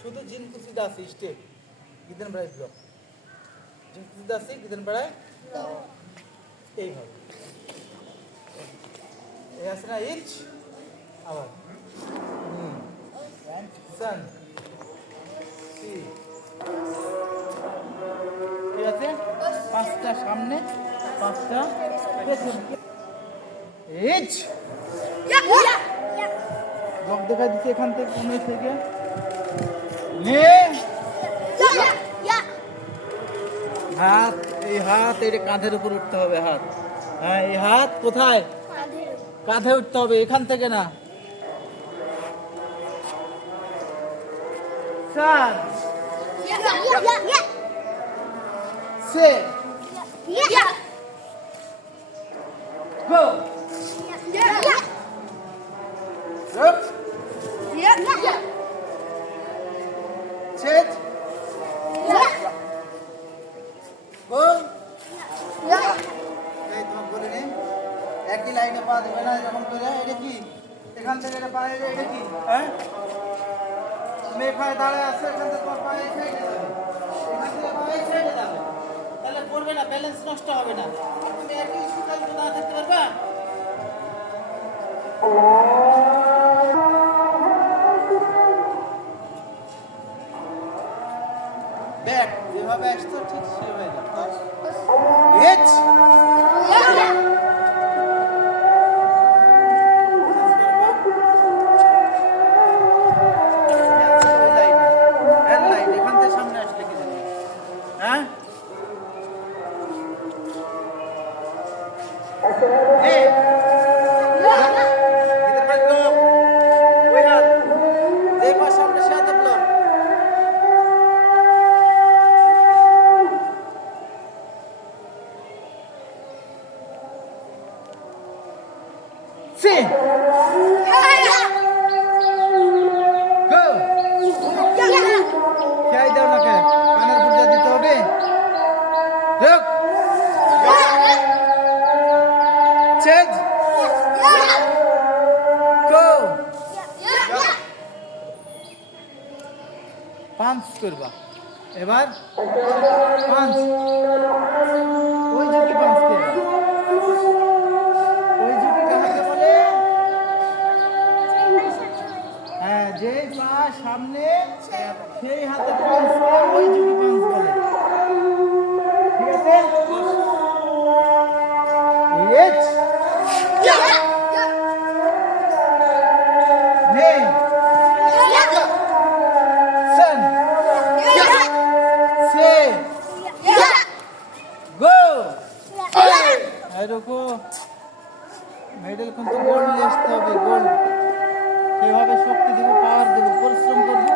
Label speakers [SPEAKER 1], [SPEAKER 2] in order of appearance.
[SPEAKER 1] শুধু জিন কুচিটা আছে স্টেপ গিদেন বেড়ায় ব্লক। জিন কুচিটা আছে গিদেন বেড়ায় এইভাবে এই আছে না ইচ আবার। সান সি ঠিক আছে পাঁচটা সামনে পাঁচটা পেছনে। ইচ ব্লক দেখা দিচ্ছে এখান থেকে কোনে থেকে। হাত এই হাত এই কাঁধের উপর উঠতে হবে হাত। হ্যাঁ এই হাত কোথায়? কাঁধে উঠতে হবে এখান থেকে না। স্যার। সে। রুক একই লাইনে পা দেবে না এরকম করে এটা কি? এখান থেকে এটা পা এটা কি? হ্যাঁ? তুমি এখানে দাঁড়ায় আছে, এখান থেকে তোমার পা এই সাইডে যাবে। এখান থেকে পা এই সাইডে যাবে। তাহলে পড়বে না ব্যালেন্স নষ্ট হবে না। তুমি একই সুতার উপর দাঁড়া থাকতে পারবা? যেভাবে আসতো ঠিক সেভাবে এই, গো পাঁচ করবা। এবার পাঁচ ওই পাঁচ করবা। ওই ঝুঁকি কাহাকে বলে? হ্যাঁ যে পা সামনে সেই হাতে পাঁচ ওই ঝুঁকি পাঁচ বলে ঠিক আছে? Jetzt. রকো মেডেল কিন্তু গোল্ড নিয়ে আসতে হবে গোল্ড সেভাবে শক্তি দেবো পাওয়ার দেবো, পরিশ্রম করব।